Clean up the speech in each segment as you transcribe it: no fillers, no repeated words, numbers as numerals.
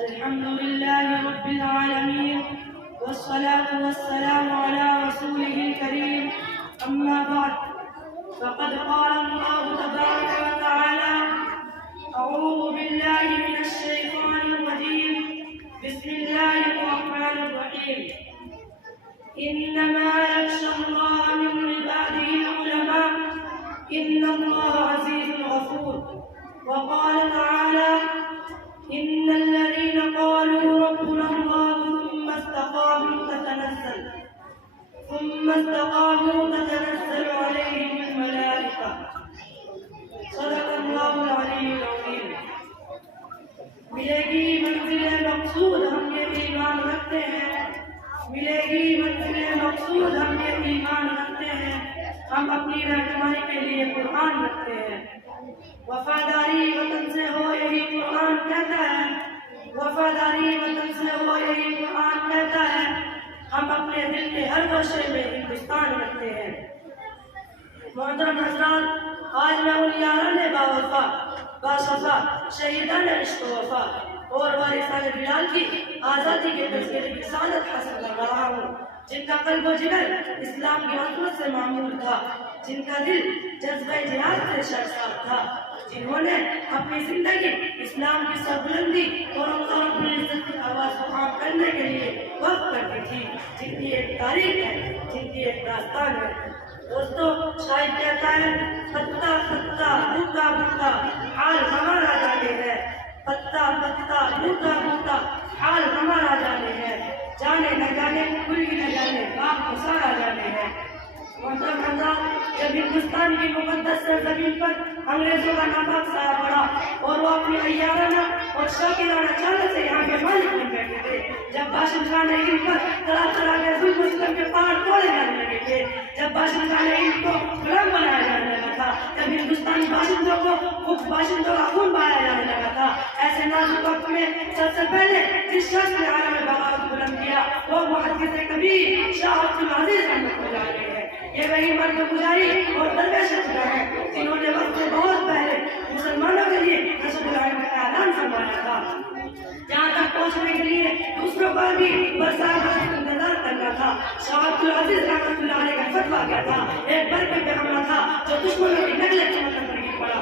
الحمد لله رب العالمين والصلاة والسلام على رسوله الكريم أما بعد فقد قال الله تبارك وتعالى أعوذ بالله من الشيطان الرجيم بسم الله الرحمن الرحيم إنما يخشى الله من عباده العلماء إن الله عزيز غفور وقال تعالى إن الذين قالوا ربنا الله ثم استقاموا تتنزل عليهم الملائكة صدق الله العلي العظيم. ملے گی منزل مقصود ہم یہ ایمان رکھتے ہیں، ملے گی منزل مقصود ہم یہ ایمان رکھتے ہیں، ہم اپنی رہنمائی کے لیے قرآن رکھتے ہیں. وفاداری وطن سے ہو یہی قرآن کہتا ہے، وفاداری وطن سے ہو یہی قرآن کہتا ہے. ہم اپنے دل کے ہر گوشے میں ہندوستان رکھتے ہیں. محترم حضرات، آج میں ان یاران باوفا باصفا شہیدان عشق و وفا اور وارثان بلال کی آزادی کے تذکرے کی سعادت حاصل کر رہا ہوں، جن کا قلب و جگر اسلام کی عظمت سے معمول تھا، جن کا دل جذبہ جہاد سے شرساب تھا، جنہوں نے اپنی زندگی اسلام کی سربلندی اور اللہ رب العزت کی آواز کو عام کرنے کے لیے وقف کر دی تھی، جن کی ایک تاریخ ہے، جن کی ایک داستان ہے. دوستو، شاعر کہتا ہے پتا پتا بوٹا بوٹا حال ہمارا جانے ہے، پتا پتا بوٹا بوٹا حال ہمارا جانے ہے، جانے نہ جانے کوئی نہ جانے باپ کو سارا جانے ہے. محترم حضرات، جب ہندوستان کی مقدس سرزمین پر انگریزوں کا ناپاک سایہ پڑا اور وہ اپنی عیارانہ اور شوقیانہ چالوں سے یہاں کے مالک بن بیٹھے تھے، جب بادشاہ خان ہند پر طرح طرح کے ظلم و ستم کے پہاڑ توڑے جانے لگے تھے، جب بادشاہ خان ہند کو غلام بنایا جانے لگا تھا، جب ہندوستانی باشندوں کو باشندوں کا خون بہایا جانے لگا تھا، ایسے نازک وقت میں سب سے پہلے جس شخص نے عالم بغاوت بلند کیا وہ محدث کبیر شاہ عبد العزیز رحمۃ اللہ علیہ ہے. یہ وہی مرد گزاری اور درویش افزا ہے جنہوں نے وقت سے بہت پہلے مسلمانوں کے لیے نصب العلم کا اعلان فرمایا تھا. جہاں تک پہنچنے کے لیے دوسروں پر بھی برسات کا انتظار کرنا تھا. شاہ عبد العزیز رحمۃ اللہ علیہ کا فتویٰ کیا تھا؟ ایک برکت پہ حملہ تھا جو دشمنوں کی نقل چمکن پر گر پڑا.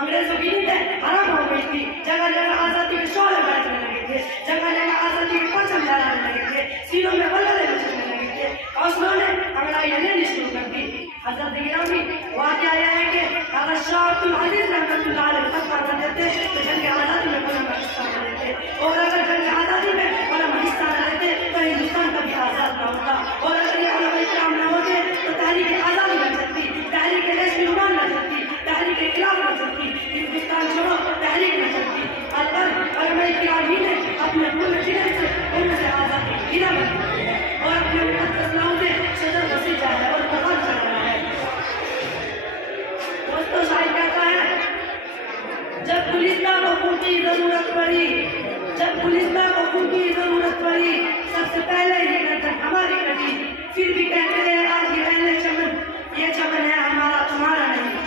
انگریزوں کی نیندیں حرام ہو گئی تھی، جگہ جگہ آزادی کے شعلے بیٹھنے لگے تھے، جگہ جگہ آزادی کے پرچم لہرانے لگے تھے، سینوں میں بلبلے مچلنے لگے تھے، حوصلوں نے انگڑائیاں لینی شروع کر دی. حضرت گرامی، واقعہ یہ ہے کہ اگر شاہ عبد العزیز رحمۃ اللہ علیہ فتویٰ کر دیتے تو جنگ آزادی میں علم حصہ نہ لیتے، اور اگر جنگ آزادی میں علم حصہ نہ لیتے تو ہندوستان کا بھی آزاد نہ ہوتا، اور اگر یہ علماء کرام نہ ہوتے تو تحریک آزادی بن سکتی، تحریک نشر ایمان بن سکتی، تحریک انقلاب بن سکتی، ہندوستان چھوڑو تحریک بن سکتی. البتہ علماء کرام ہی نے اپنے پورے جگر سے ان سے آزادی کی گرہ بن سکتی ہے اور اپنے مقدس نام سے شجر وسیجا ہے اور قرآن چڑھایا ہے. دوستو، شاعر کہتا ہے جب پولیسوں کو خون کی ضرورت پڑی، جب پولیسوں کو خون کی ضرورت پڑی، سب سے پہلے یہ گردن ہماری کٹی، پھر بھی کہتے ہیں آج یہ اہل چمن، یہ چمن ہے ہمارا تمہارا نہیں.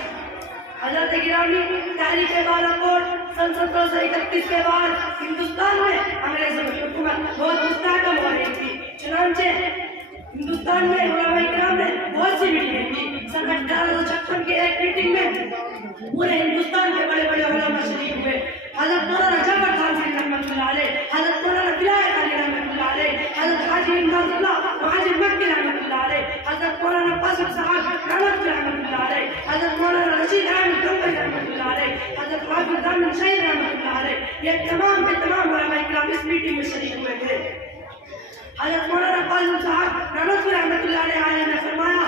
حضرت گرامی، تحریک بالاکوٹ سن 1731 کے بعد ہندوستان میں انگریزوں کی حکومت بہت مستحکم ہو رہی تھی. چنانچہ ہندوستان میں علماء کرام نے بہت سی میٹنگیں کی. سن 1856 کی ایک میٹنگ میں پورے ہندوستان کے بڑے بڑے علماء شریک ہوئے. حضرت مولانا جعفر تھانوی رحمۃ اللہ علیہ، حضرت مولانا ولایت علی رحمۃ اللہ علیہ، حضرت حاجی امداد اللہ مہاجر مکی رحمۃ اللہ علیہ، حضرت مولانا قاسم صاحب رحمۃ اللہ علیہ، حضرت مولانا رشید احمد گنگوئی رحمۃ اللہ علیہ، حضرت حافظ دامن شہید رحمۃ اللہ علیہ، یہ تمام کے تمام علماء کرام اس میٹنگ میں شریک ہوئے تھے. حضرت مولانا قاسم صاحب رحمۃ اللہ علیہ نے فرمایا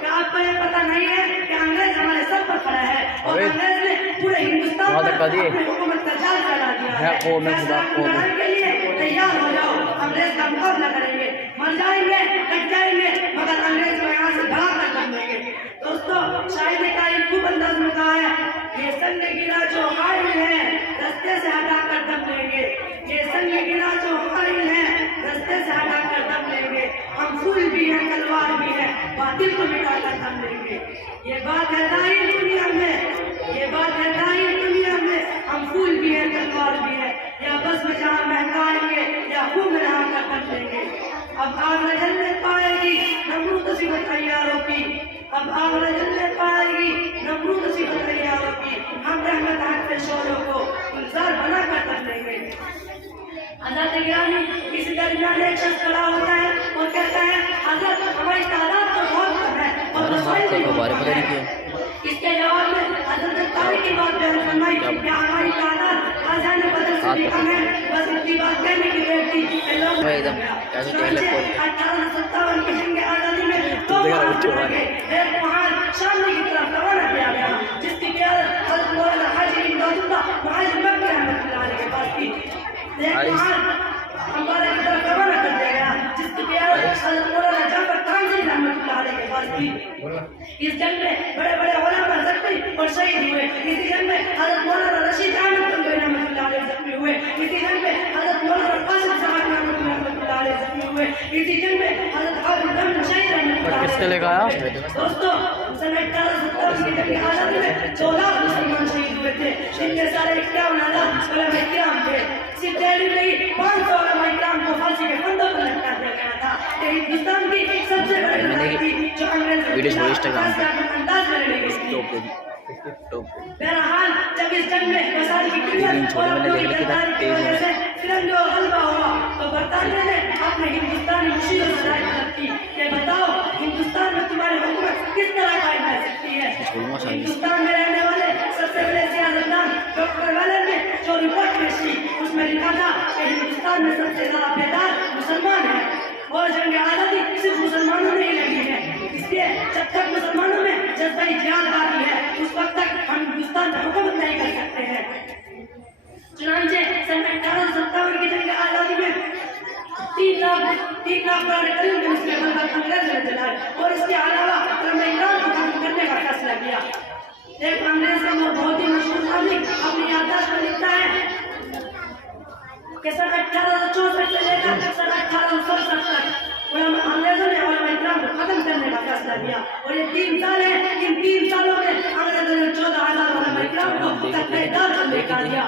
کہ آپ کو یہ پتہ نہیں ہے کہ انگریز ہمارے سر پر کھڑا ہے اور انگریز نے پورے ہندوستان پر اپنی حکومت کا جال پھیلا دیا ہے. فیصلہ کرنے کے لیے تیار ہو جاؤ، انگریز کا مقابلہ کریں گے، مر جائیں گے کٹ جائیں گے مگر انگریز کو یہاں سے بھگا کر دم دیں گے. دوستو، شاعر نے تعریف خوب انداز میں کہا ہے یہ سنگ گرا جو حائل ہے رستے سے ہٹا کر دم لیں گے، یہ سنگ گرا جو حائل ہے رستے سے ہٹا کر دم لیں گے، ہم پھول بھی ہیں تلوار بھی ہے باطل کو مٹا کر دم لیں گے. یہ بات ہے ظاہر دنیا میں، یہ بات ہے ظاہر دنیا میں، ہم پھول بھی ہیں تلوار بھی ہے یا بس میں اب آگ نہ جلنے پائے گی نمرود صفت عیاروں کی، اب آگ نہ جلنے پائے گی نمرود صفت عیاروں کی، ہم رحمت حق کے شعلوں کو گلزار بنا کر تک لیں گے۔ حضرت گرامی کسی درمیان ایک شخص کھڑا ہوتا ہے اور کہتا ہے حضرت ہماری تعداد تو بہت کم ہے اور مسائل بھی بہت کم ہے۔ اس کے جواب میں حضرت طارق کی بات بیان فرمائی کہ ہماری تعداد خزان بدر سے بھی کم ہے، بس اتنی بات کہنے کی دیر تھی کہ لوگ 1857 کی جنگ آزادی میں دو پہاڑ ٹوٹ گئے، ایک پہاڑ شاملی کی طرف روانہ کیا گیا جس کی قیادت حضرت مولانا حاجی امداد اللہ مہاجر مکہ رحمۃ اللہ علیہ کے پاس تھی، ایک پہاڑ ہمارے کی طرف روانہ کر دیا گیا جس کی قیادت حضرت مولانا جعفر خانزی رحمۃ اللہ علیہ کے پاس تھی۔ اس جنگ میں بڑے بڑے علماء زخمی اور شہید ہوئے، اسی جنگ میں حضرت مولانا رشید احمد گنگوئی رحمۃ اللہ علیہ زخمی ہوئے، اسی جنگ میں حضرت مولانا قاسم صاحب رحمۃ اللہ علیہ زخمی ہوئے، اسی جنگ میں حضرت حافظ احمد شہید رحمۃ اللہ علیہ۔ کس نے لگایا؟ دوستو سن 1857 کی جنگ آزادی میں 2 لاکھ مسلمان شہید ہوئے تھے، جن کے سارے 51,000 علماء کرام تھے۔ صرف دہلی میں ہی 500 علماء کرام کو پھانسی کے پھندوں پر لٹکا دیا گیا تھا۔ یہ ہندوستان کی سب سے بڑی لڑائی تھی جو انگریزوں کے خلاف انداز میں لڑی گئی تھی۔ بہرحال جب اس جنگ میں وسائل کی قلت اور اپنوں کی غداری کی وجہ سے فرنگیوں کا غلبہ ہوا تو برطانیہ نے اپنے ہندوستانی مشیروں سے رائے طلب کی کہ بتاؤ ہندوستان میں تمہاری حکومت کس طرح قائم رہ سکتی ہے۔ ہندوستان میں رہنے والے سب سے بڑے سیاستدان ڈاکٹر ویلر نے جو رپورٹ پیش کی اس میں لکھا تھا کہ ہندوستان میں سب سے زیادہ بیدار مسلمان ہیں اور جنگ آزادی صرف مسلمانوں میں ہی لگی ہے، اس لیے جب تک مسلمانوں میں جذبہ جہاد باقی ہے اس وقت تک ہم ہندوستان میں حکومت نہیں کر سکتے ہیں۔ چنانچہ سن 1857 کی جنگ آزادی میں 3 لاکھ قرآن کریم کے مسلمان انگریزوں نے جلائے اور اس کے علاوہ علماء کرام کو ختم کرنے کا فیصلہ کیا۔ ایک انگریز کا بہت ہی مشہور آدمی اپنی یادداشت میں لکھتا ہے کہ سن 1864 سے لے کر سن 1867 تک انگریزوں نے علماء کرام کو ختم کرنے کا فیصلہ کیا اور یہ 3 سال ہیں، ان 3 سالوں میں انگریزوں نے 14,000 علماء کرام کو تختۂ دار پر لٹا دیا۔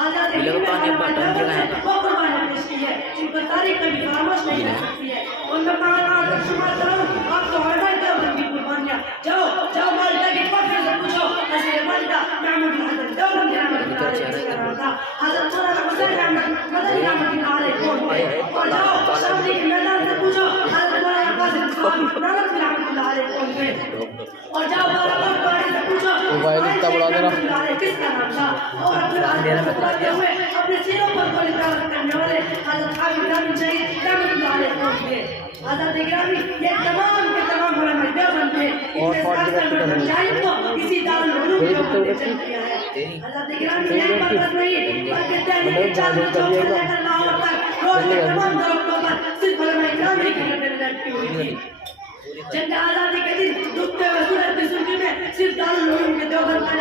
آزادی میں علماء کرام نے وہ قربانیاں پیش کی ہے جن کو تاریخ کبھی فراموش نہیں کر سکتی ہے۔ ان میں کہاں شمار کروں آپ کو علماء کرام کی قربانیاں، جاؤ مالٹا کی فخر سے پوچھو نصیر مالٹا محمود حسن دیوبندی رحمۃ اللہ علیہ کا نام تھا، حضرت مولانا حسین احمد مدنی رحمۃ اللہ علیہ کون تھے، اور جاؤ شاملی کے میدان سے پوچھو حضرت مولانا قاسم صاحب نانوتوی رحمۃ اللہ علیہ کون تھے، اور جاؤ بالاکوٹ باری سے پوچھو کس کا نام تھا، اور اپنے سینوں پر گولی بارود کرنے والے حضرت حافظ احمد شہید رحمۃ اللہ علیہ کون تھے۔ حضرت گرامی یہ تمام کے تمام علماء دیوبند تھے، ان کے ساتھ شاہد کو اسی دارالعلوم دیوبند نے جنم کیا ہے۔ حضرت گرامی یہ بات نہیں بلکہ دہلی کے 4 چوک سے لے کر لاہور تک روز کے تمام درختوں پر صرف علماء کرام ہی کی گردنیں لٹکی ہوئی تھی۔ جنگ آزادی کے دن ڈوبتے ہوئے سورج کی سرخی میں صرف دارالعلوم کے دیوبند کے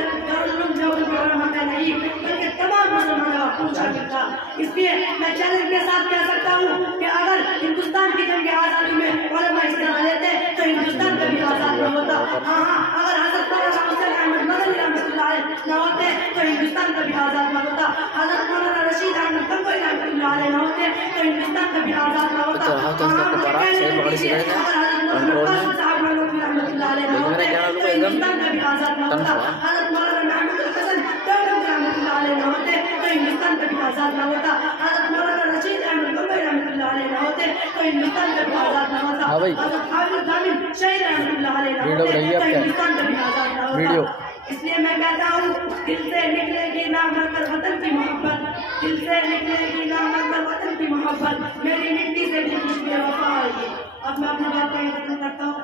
علماء کا نہیں بلکہ تمام مسلمانوں کا خون شامل تھا۔ اس لیے میں چیلنج کے ساتھ کہہ سکتا ہوں کہ اگر ہندوستان کی جنگ آزادی میں علماء حصہ لیتے تو ہندوستان کا بھی آزاد نہ ہوتا۔ اگر حضرت مولانا حسین احمد مدنی رحمۃ اللہ علیہ نہ ہوتے تو ہندوستان کا بھی آزاد نہ ہوتا، حضرت مولانا رشید احمد گنگوئی رحمۃ اللہ علیہ نہ ہوتے تو ہندوستان کا بھی آزاد نہ ہوتا۔ قاسم صاحب رحمۃ اللہ علیہ نہ ہوتے تو ہندوستان کا بھی آزاد نہ ہوتا، حضرت مولانا محمود الحسن دیوبندی رحمۃ اللہ علیہ نہ ہوتے تو ہندوستان کا بھی آزاد نہ ہوتا، حضرت مولانا رشید احمد گنگوئی رحمۃ اللہ علیہ نہ ہوتے تو ہندوستان کا بھی آزاد نہ ہوتا، حضرت حافظ احمد شہید رحمۃ اللہ علیہ نہ ہوتے تو ہندوستان کا بھی آزاد نہ ہوتا۔ اس لیے میں کہتا ہوں دل سے نکلے گی نام کر وطن کی محبت، دل سے نکلے گی نام کر وطن کی محبت، میری مٹی سے بھی مجھ میں وفا آئے گی۔ اب میں اپنی بات ختم کرتا ہوں۔